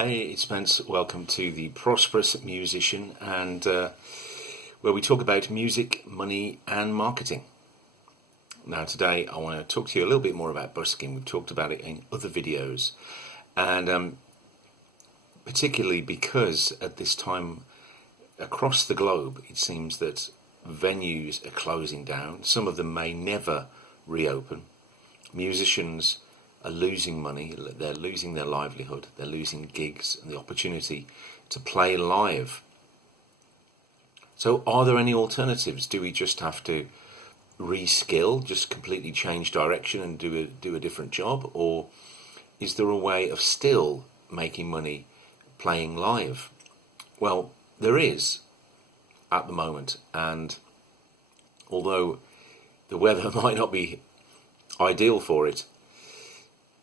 Hey, it's Spence. Welcome to the Prosperous Musician, and where we talk about music, money, and marketing. Now, today I want to talk to you a little bit more about busking. We've talked about it in other videos, and particularly because at this time across the globe, it seems that venues are closing down. Some of them may never reopen. Musicians are losing money, they're losing their livelihood, they're losing gigs and the opportunity to play live. So are there any alternatives? Do we just have to reskill, just completely change direction and do a different job? Or is there a way of still making money playing live? Well, there is at the moment, and although the weather might not be ideal for it,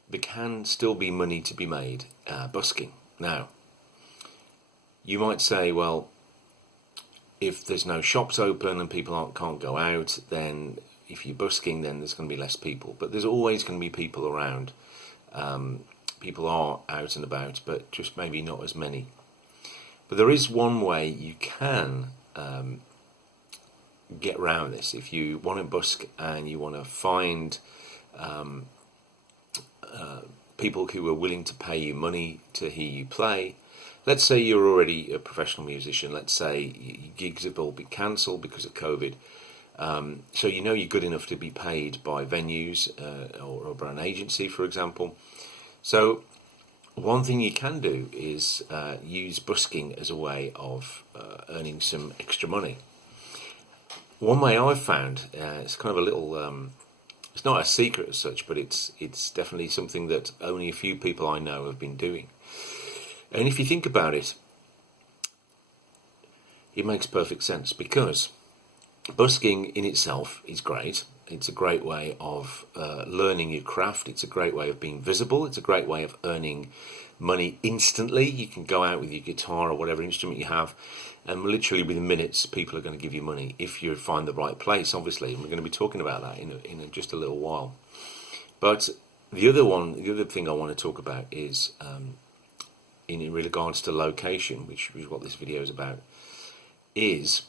there can still be money to be made busking. Now, you might say, well, if there's no shops open and people can't go out, then if you're busking, then there's going to be less people. But there's always going to be people around. People are out and about, but just maybe not as many. But there is one way you can get around this. If you want to busk and you want to find people who are willing to pay you money to hear you play. Let's say you're already a professional musician. Let's say your gigs have all been cancelled because of COVID. So you know you're good enough to be paid by venues or by an agency, for example. So one thing you can do is use busking as a way of earning some extra money. One way I've found, it's kind of a little... it's not a secret as such, but it's definitely something that only a few people I know have been doing. And if you think about it, it makes perfect sense, because busking in itself is great. It's a great way of learning your craft. It's a great way of being visible. It's a great way of earning money instantly. You can go out with your guitar or whatever instrument you have, and literally within minutes people are going to give you money if you find the right place, obviously, and we're going to be talking about that in just a little while. But the other thing I want to talk about is in regards to location, which is what this video is about, is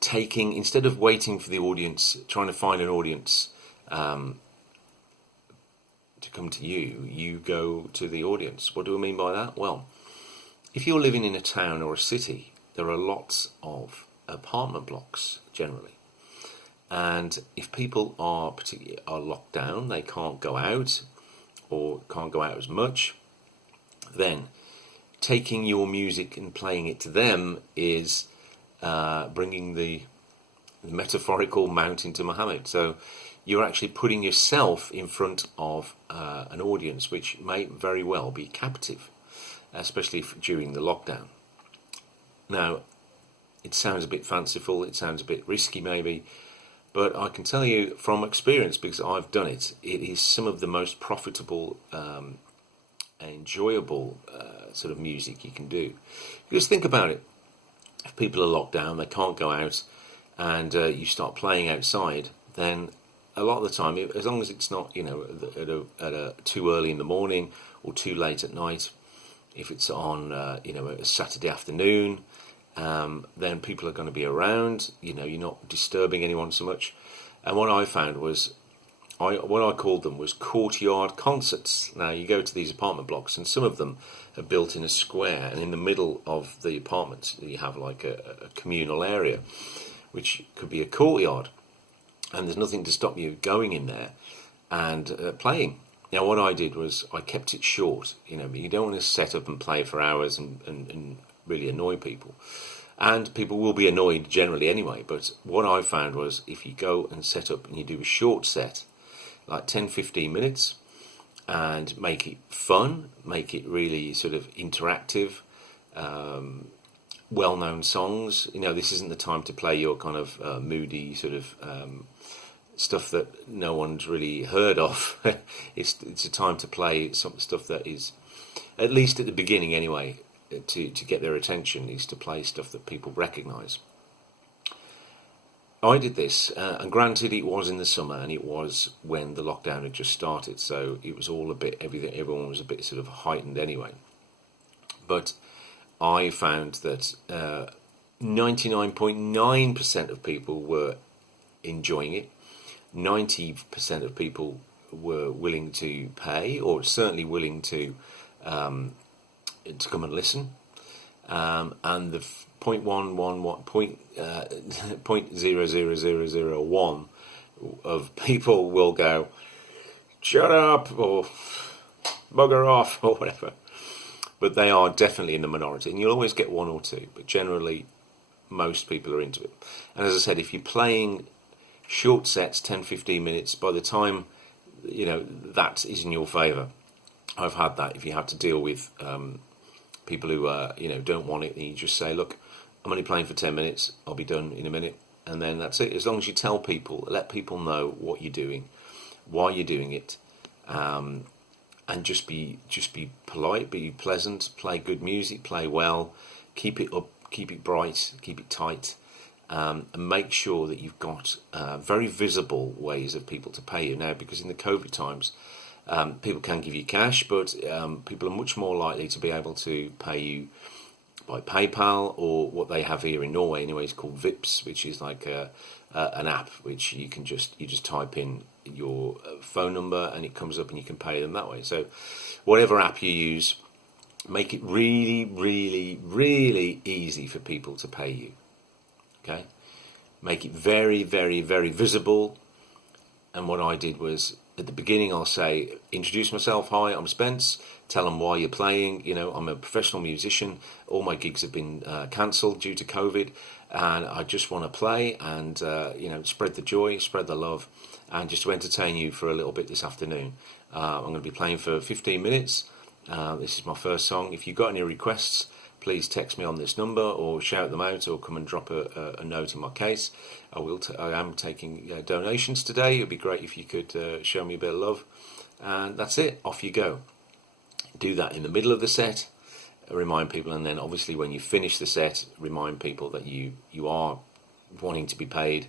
taking, instead of waiting for the audience, trying to find an audience to come to you, you go to the audience. What do I mean by that? Well, if you're living in a town or a city, there are lots of apartment blocks generally, and if people are locked down, they can't go out or can't go out as much, then taking your music and playing it to them is bringing the metaphorical mountain to Muhammad. So you're actually putting yourself in front of an audience which may very well be captive, especially during the lockdown. Now, it sounds a bit fanciful, it sounds a bit risky maybe, but I can tell you from experience, because I've done it, it is some of the most profitable and enjoyable sort of music you can do. Because think about it, if people are locked down, they can't go out, and you start playing outside, then a lot of the time, as long as it's not, too early in the morning or too late at night, if it's on, a Saturday afternoon, then people are going to be around. You're not disturbing anyone so much. And what I found was, what I called them was Courtyard Concerts. Now, you go to these apartment blocks, and some of them are built in a square, and in the middle of the apartments, you have like a communal area, which could be a courtyard, and there's nothing to stop you going in there and playing. Now, what I did was I kept it short. You don't want to set up and play for hours and really annoy people. And people will be annoyed generally anyway. But what I found was, if you go and set up and you do a short set, like 10-15 minutes, and make it fun, make it really sort of interactive, well-known songs. This isn't the time to play your kind of moody sort of stuff that no one's really heard of. It's a time to play some stuff that is, at least at the beginning anyway, to get their attention, is to play stuff that people recognise. I did this, and granted, it was in the summer, and it was when the lockdown had just started, so it was all a bit, everyone was a bit sort of heightened anyway. But I found that 99.9% of people were enjoying it. 90% of people were willing to pay, or certainly willing to come and listen. And the 0.000001 of people will go, shut up, or bugger off, or whatever. But they are definitely in the minority, and you'll always get one or two, but generally most people are into it. And as I said, if you're playing short sets, 10-15 minutes, by the time that is in your favour. I've had that. If you have to deal with people who don't want it, and you just say, look, I'm only playing for 10 minutes, I'll be done in a minute, and then that's it. As long as you tell people, let people know what you're doing, why you're doing it, and just be polite, be pleasant, play good music, play well, keep it up, keep it bright, keep it tight, and make sure that you've got very visible ways of people to pay you now, because in the COVID times, people can give you cash, but people are much more likely to be able to pay you by PayPal, or what they have here in Norway anyway is called Vips, which is like an app which you just type in your phone number and it comes up and you can pay them that way. So whatever app you use, make it really, really, really easy for people to pay you. Okay, make it very, very, very visible. And what I did was, at the beginning, I'll say, introduce myself. Hi, I'm Spence. Tell them why you're playing. I'm a professional musician. All my gigs have been cancelled due to COVID, and I just want to play and spread the joy, spread the love, and just to entertain you for a little bit this afternoon. I'm going to be playing for 15 minutes. This is my first song. If you've got any requests, please text me on this number, or shout them out, or come and drop a note in my case. I am taking donations today. It would be great if you could show me a bit of love. And that's it. Off you go. Do that in the middle of the set. Remind people, and then obviously when you finish the set, remind people that you are wanting to be paid.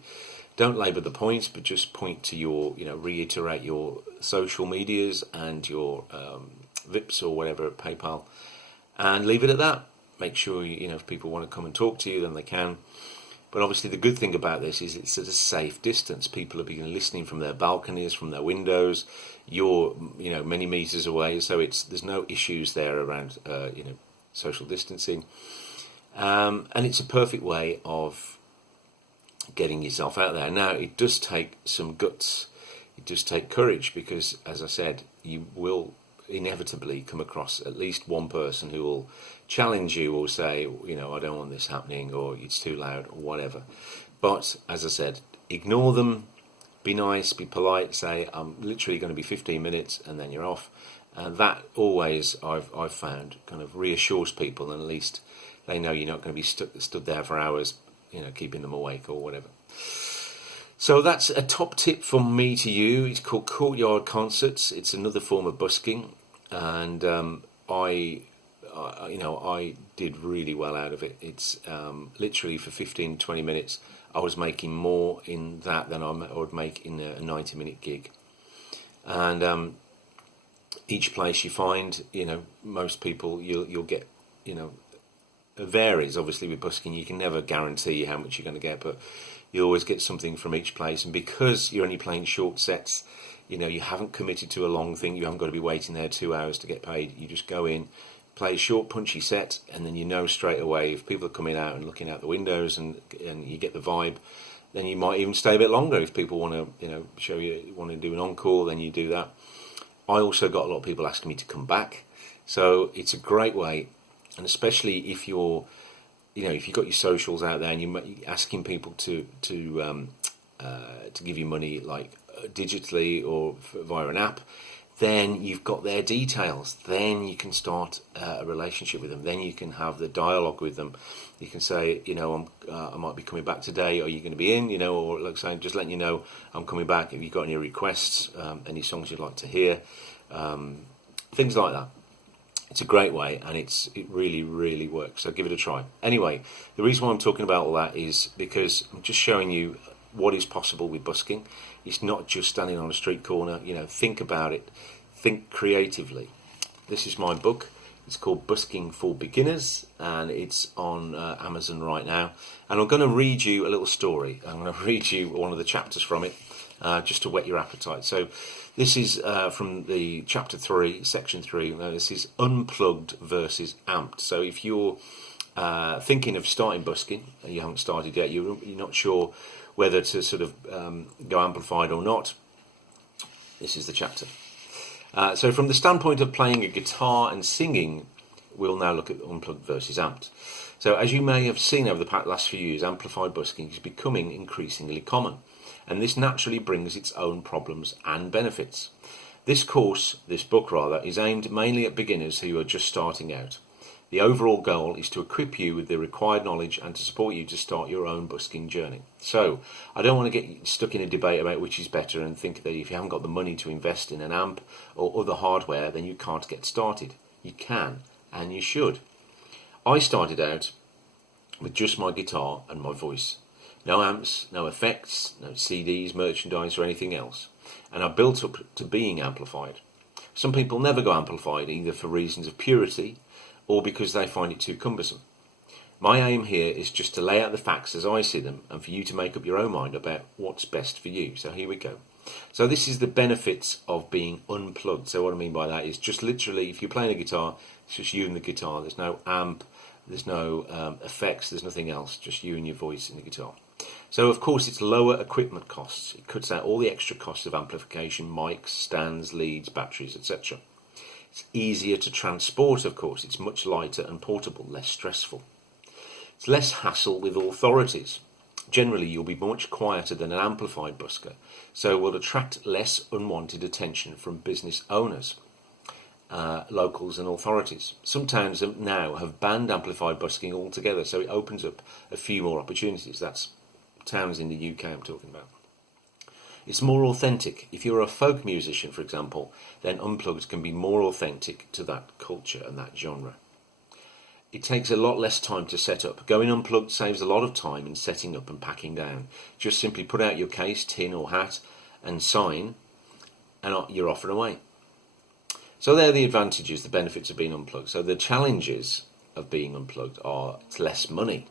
Don't labour the points, but just point to your, reiterate your social medias and your Vips or whatever, PayPal, and leave it at that. Make sure if people want to come and talk to you, then they can. But obviously the good thing about this is it's at a safe distance. People are being listening from their balconies, from their windows. You're many meters away, so there's no issues there around social distancing. And it's a perfect way of getting yourself out there. Now, it does take some guts. It does take courage, because, as I said, you will inevitably come across at least one person who will challenge you or say, I don't want this happening, or it's too loud, or whatever. But as I said, ignore them, be nice, be polite, say, I'm literally going to be 15 minutes, and then you're off. And that always, I've found, kind of reassures people, and at least they know you're not going to be stood there for hours, keeping them awake or whatever. So that's a top tip from me to you. It's called Courtyard Concerts. It's another form of busking, and I did really well out of it. It's literally for 15-20 minutes, I was making more in that than I would make in a 90-minute gig. And each place you find, most people you'll get, it varies. Obviously with busking, you can never guarantee how much you're going to get, but you always get something from each place. And because you're only playing short sets, you haven't committed to a long thing. You haven't got to be waiting there 2 hours to get paid. You just go in, play a short punchy set, and then straight away if people are coming out and looking out the windows and you get the vibe, then you might even stay a bit longer. If people want to show you, want to do an encore, then you do that. I also got a lot of people asking me to come back, so it's a great way. And especially if you're if you've got your socials out there and you're asking people to give you money, like digitally or via an app, then you've got their details. Then you can start a relationship with them. Then you can have the dialogue with them. You can say, I might be coming back today. Are you going to be in? Or like saying, just letting you know I'm coming back. Have you got any requests? Any songs you'd like to hear? Things like that. It's a great way, and it really, really works. So give it a try. Anyway, the reason why I'm talking about all that is because I'm just showing you what is possible with busking. It's not just standing on a street corner. Think about it. Think creatively. This is my book. It's called Busking for Beginners, and it's on Amazon right now. And I'm going to read you a little story. I'm going to read you one of the chapters from it, just to whet your appetite. So this is from the chapter 3, section 3. This is Unplugged versus Amped. So if you're thinking of starting busking, and you haven't started yet, you're not sure whether to sort of go amplified or not, this is the chapter. So from the standpoint of playing a guitar and singing, we'll now look at unplugged versus amped. So as you may have seen over the last few years, amplified busking is becoming increasingly common, and this naturally brings its own problems and benefits. This book is aimed mainly at beginners who are just starting out. The overall goal is to equip you with the required knowledge and to support you to start your own busking journey. So, I don't want to get stuck in a debate about which is better and think that if you haven't got the money to invest in an amp or other hardware, then you can't get started. You can, and you should. I started out with just my guitar and my voice. No amps, no effects, no CDs, merchandise or anything else. And I built up to being amplified. Some people never go amplified either for reasons of purity or because they find it too cumbersome. My aim here is just to lay out the facts as I see them and for you to make up your own mind about what's best for you. So here we go. So this is the benefits of being unplugged. So what I mean by that is just literally, if you're playing a guitar, it's just you and the guitar. There's no amp, there's no effects, there's nothing else, just you and your voice and the guitar. So of course it's lower equipment costs. It cuts out all the extra costs of amplification, mics, stands, leads, batteries, etc. It's easier to transport, of course. It's much lighter and portable, less stressful. It's less hassle with authorities. Generally, you'll be much quieter than an amplified busker, so will attract less unwanted attention from business owners, locals and authorities. Some towns now have banned amplified busking altogether, so it opens up a few more opportunities. That's towns in the UK I'm talking about. It's more authentic. If you're a folk musician, for example, then Unplugged can be more authentic to that culture and that genre. It takes a lot less time to set up. Going Unplugged saves a lot of time in setting up and packing down. Just simply put out your case, tin or hat and sign, and you're off and away. So there are the advantages, the benefits of being unplugged. So the challenges of being unplugged are it's less money.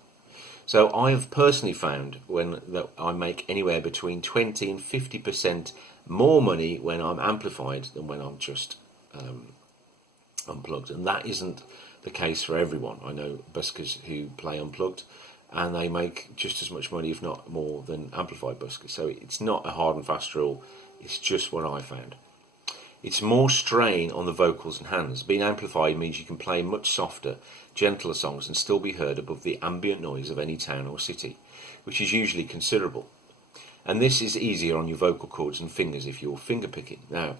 So I have personally found that I make anywhere between 20 and 50% more money when I'm amplified than when I'm just unplugged. And that isn't the case for everyone. I know buskers who play unplugged and they make just as much money, if not more, than amplified buskers. So it's not a hard and fast rule. It's just what I found. It's more strain on the vocals and hands. Being amplified means you can play much softer, gentler songs and still be heard above the ambient noise of any town or city, which is usually considerable. And this is easier on your vocal cords and fingers if you're finger picking. Now,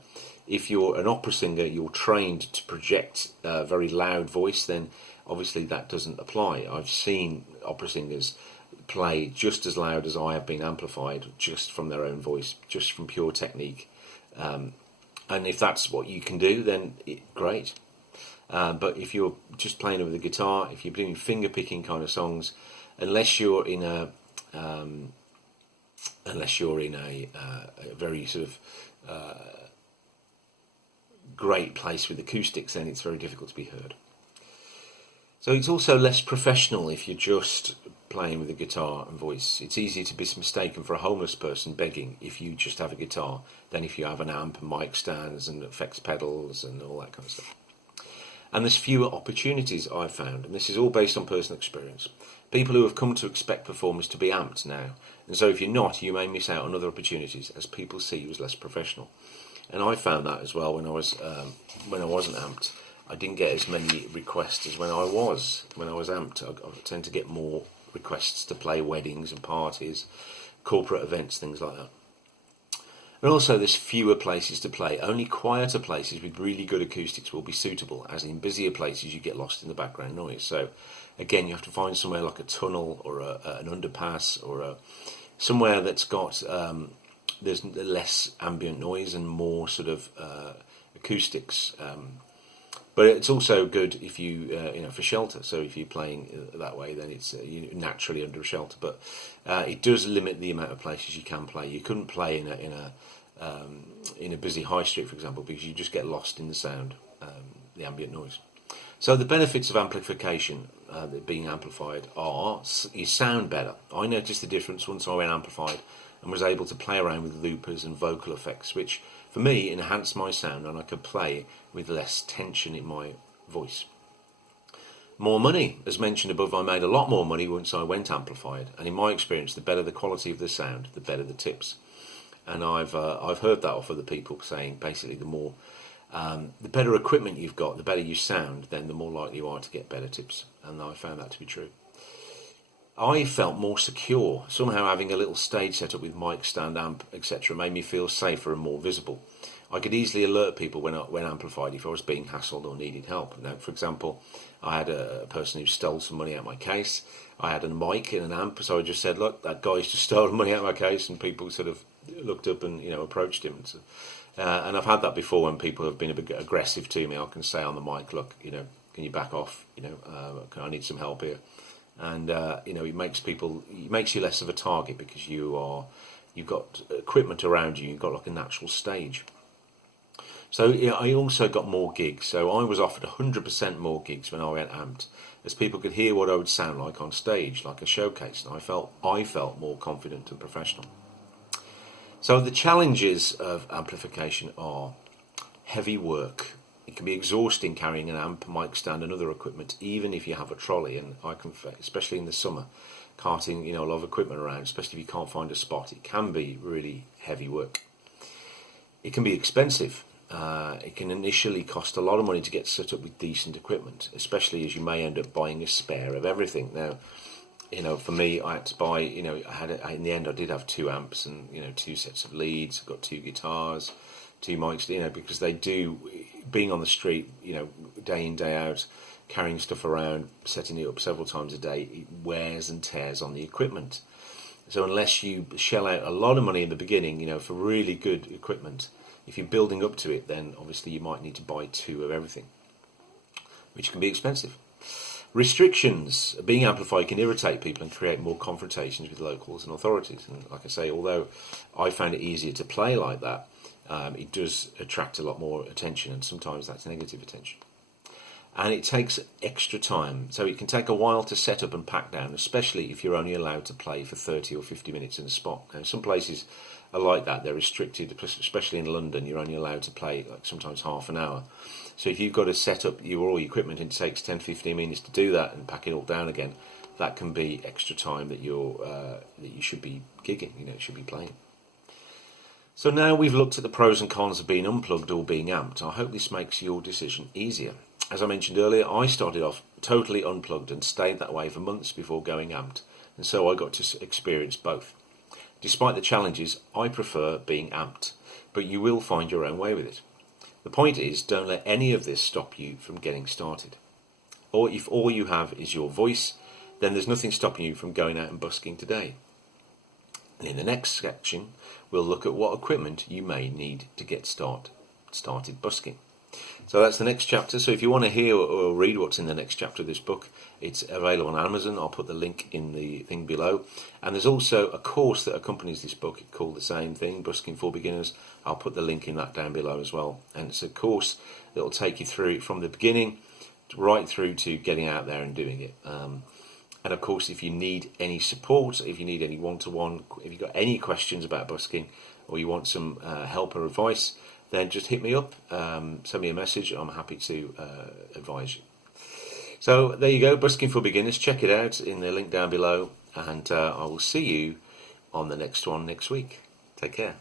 if you're an opera singer, you're trained to project a very loud voice, then obviously that doesn't apply. I've seen opera singers play just as loud as I have been amplified, just from their own voice, just from pure technique. And if that's what you can do, then great. But if you're just playing with the guitar, if you're doing finger picking kind of songs, unless you're in a very sort of great place with acoustics, then it's very difficult to be heard. So it's also less professional if you're just playing with a guitar and voice. It's easier to be mistaken for a homeless person begging if you just have a guitar than if you have an amp and mic stands and effects pedals and all that kind of stuff. And there's fewer opportunities I've found, and this is all based on personal experience. People who have come to expect performers to be amped now, and so if you're not, you may miss out on other opportunities as people see you as less professional. And I found that as well when I wasn't amped. I didn't get as many requests as when I was amped. I tend to get more requests to play weddings and parties, corporate events, things like that. And also there's fewer places to play. Only quieter places with really good acoustics will be suitable, as in busier places you get lost in the background noise. So again, you have to find somewhere like a tunnel or an underpass or somewhere that's got there's less ambient noise and more sort of acoustics. But it's also good if you for shelter. So if you're playing that way, then it's you're naturally under a shelter. But it does limit the amount of places you can play. You couldn't play in a busy high street, for example, because you just get lost in the sound, the ambient noise. So the benefits of amplification, being amplified, are you sound better. I noticed the difference once I went amplified and was able to play around with loopers and vocal effects, which for me enhanced my sound, and I could play with less tension in my voice. More money, as mentioned above, I made a lot more money once I went amplified, and in my experience, the better the quality of the sound, the better the tips. And I've heard that off other people saying basically the better equipment you've got, the better you sound, then the more likely you are to get better tips, and I found that to be true. I felt more secure. Somehow having a little stage set up with mic, stand, amp, etc. made me feel safer and more visible. I could easily alert people when amplified if I was being hassled or needed help. Now, for example, I had a person who stole some money out of my case. I had a mic and an amp, so I just said, look, that guy's just stolen money out of my case, and people sort of looked up and approached him. And I've had that before when people have been a bit aggressive to me. I can say on the mic, look, can you back off? I need some help here. And it makes you less of a target because you've got equipment around you. You've got like a natural stage. So I also got more gigs. So I was offered 100% more gigs when I went amped, as people could hear what I would sound like on stage, like a showcase, and I felt more confident and professional. So the challenges of amplification are heavy work. It can be exhausting carrying an amp, mic stand and other equipment, even if you have a trolley. And I can, especially in the summer, carting a lot of equipment around, especially if you can't find a spot, it can be really heavy work. It can be expensive. It can initially cost a lot of money to get set up with decent equipment, especially as you may end up buying a spare of everything. Now, for me, I had to buy, in the end I did have 2 amps and, 2 sets of leads. I've got 2 guitars, 2 mics, because they do, being on the street, day in, day out, carrying stuff around, setting it up several times a day, it wears and tears on the equipment. So unless you shell out a lot of money in the beginning, for really good equipment, if you're building up to it, then obviously you might need to buy 2 of everything, which can be expensive. Restrictions. Being amplified can irritate people and create more confrontations with locals and authorities. And like I say, although I found it easier to play like that, it does attract a lot more attention, and sometimes that's negative attention. And it takes extra time, so it can take a while to set up and pack down, especially if you're only allowed to play for 30 or 50 minutes in a spot. Now, some places are like that. They're restricted, especially in London. You're only allowed to play sometimes half an hour. So if you've got to set up all your equipment and it takes 10-15 minutes to do that and pack it all down again, that can be extra time that you should be gigging, should be playing. So now we've looked at the pros and cons of being unplugged or being amped. I hope this makes your decision easier. As I mentioned earlier, I started off totally unplugged and stayed that way for months before going amped, and so I got to experience both. Despite the challenges, I prefer being amped, but you will find your own way with it. The point is, don't let any of this stop you from getting started. Or if all you have is your voice, then there's nothing stopping you from going out and busking today. And in the next section, we'll look at what equipment you may need to get started busking. So that's the next chapter. So if you want to hear or read what's in the next chapter of this book, it's available on Amazon. I'll put the link in the thing below. And there's also a course that accompanies this book called the same thing, Busking for Beginners. I'll put the link in that down below as well. And it's a course that will take you through from the beginning right through to getting out there and doing it. And of course, if you need any support, if you need any one-to-one, if you've got any questions about busking or you want some help or advice, then just hit me up, send me a message. I'm happy to advise you. So there you go, Busking for Beginners. Check it out in the link down below, and I will see you on the next one next week. Take care.